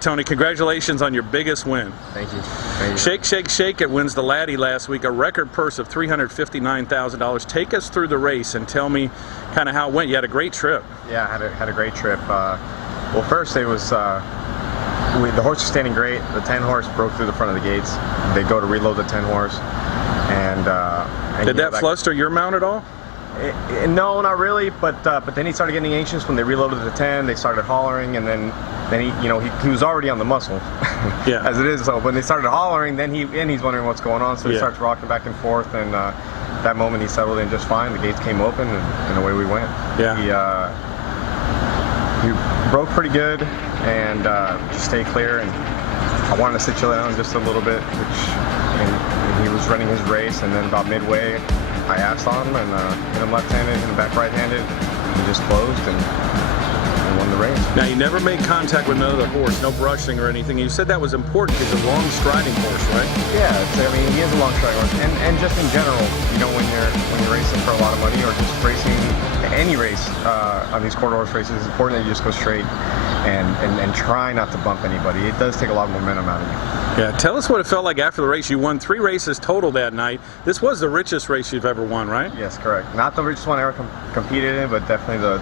Tony, congratulations on your biggest win. Thank you. Thank you. Shakeshakeshakeit wins the Laddie last week, a record purse of $359,000. Take us through the race and tell me kind of how it went. You had a great trip. Yeah, I had a great trip. Well, first it was the horse was standing great. The 10 horse broke through the front of the gates. They go to reload the 10 horse, and did that fluster your mount at all? No, not really. But then he started getting anxious when they reloaded the 10. They started hollering, and then he was already on the muscle, yeah, as it is. So when they started hollering, then he's wondering what's going on. So he starts rocking back and forth, and that moment he settled in just fine. The gates came open, and away we went. Yeah. He broke pretty good, and just stayed clear. And I wanted to sit you down just a little bit, and he was running his race, and then about midway, I asked on him and hit him left-handed, hit him back right-handed. He just closed and won the race. Now, you never made contact with another horse, no brushing or anything. You said that was important because he's a long striding horse, right? Yeah, I mean, he is a long striding horse, and just in general, when you're racing for a lot of money or just racing any race on these quarter horse races, it's important that you just go straight and try not to bump anybody. It does take a lot of momentum out of you. Yeah, tell us what it felt like after the race. You won 3 races total that night. This was the richest race you've ever won, right? Yes, correct. Not the richest one I ever competed in, but definitely the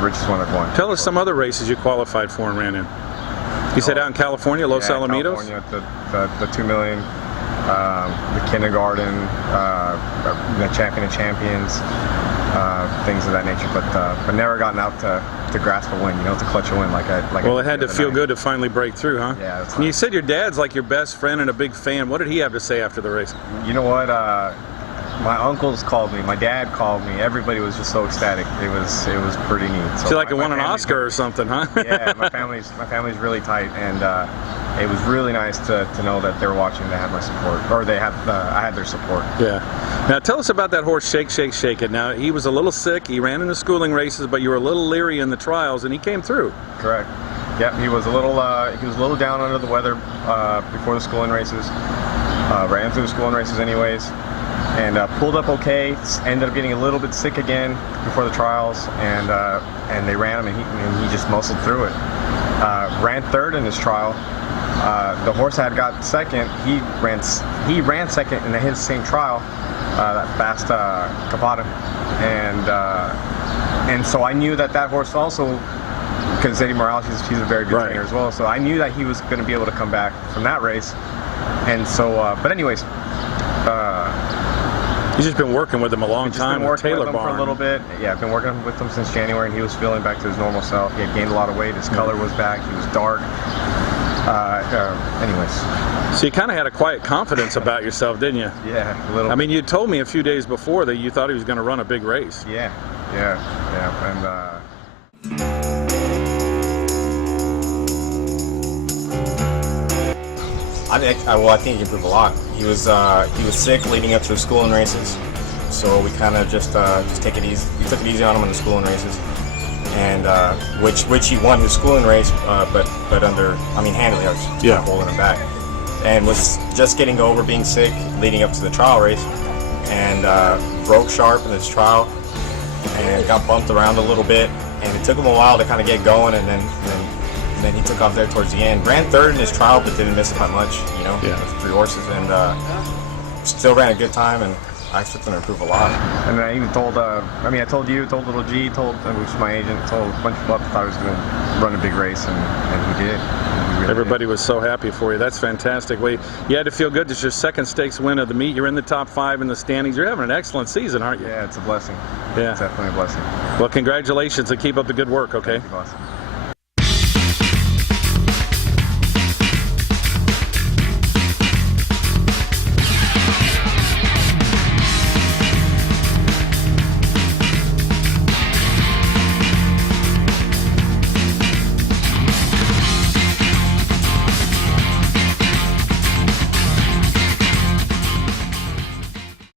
richest one I've won. Tell us some other races you qualified for and ran in. You said out in California, Los Alamitos? California, the 2 million, the kindergarten, the champion of champions, things of that nature, but never gotten out to grasp a win, to clutch a win like well, it had to feel good to finally break through, huh? Yeah. That's and you said your dad's like your best friend and a big fan. What did he have to say after the race? You know what? My uncles called me, my dad called me. Everybody was just so ecstatic. It was pretty neat. So like it won an Oscar or something, huh? Yeah, my family's really tight, and it was really nice to know that they were watching. They had my support, or I had their support. Yeah. Now tell us about that horse, Shakeshakeshakeit. Now he was a little sick. He ran in the schooling races, but you were a little leery in the trials, and he came through. Correct. Yep. He was a little down under the weather before the schooling races. Ran through the schooling races anyways. And pulled up okay. Ended up getting a little bit sick again before the trials, and they ran him, and he just muscled through it. Ran third in his trial. The horse I had got second. He ran second in his same trial. That fast Capata, and so I knew that horse also, because Eddie Morales, he's a very good trainer as well. So I knew that he was going to be able to come back from that race, and so. But anyways. You've just been working with him a long time. Been working with him Barn. for a little bit. Yeah, I've been working with him since January, and he was feeling back to his normal self. He had gained a lot of weight. His color was back. He was dark. Anyways. So you kind of had a quiet confidence about yourself, didn't you? Yeah, a little. I mean, you told me a few days before that you thought he was going to run a big race. Yeah, and. I think he can improve a lot. He was sick leading up to the schooling races, so we kind of just take it easy. We took it easy on him in the schooling races, and which he won his schooling race, but handily. I was holding him back, and was just getting over being sick leading up to the trial race, and broke sharp in his trial, and got bumped around a little bit, and it took him a while to kind of get going, and then he took off there towards the end. Ran third in his trial, but didn't miss it by much, with 3 horses, and still ran a good time, and I expect him to improve a lot. And I even told, I told you, told Little G, which is my agent, told a bunch of people I thought he was going to run a big race, and he did. Everybody was so happy for you. That's fantastic. Well, you had to feel good. It's your second stakes win of the meet. You're in the top 5 in the standings. You're having an excellent season, aren't you? Yeah, it's a blessing. Yeah. It's definitely a blessing. Well, congratulations, and keep up the good work, okay? Thank you, boss.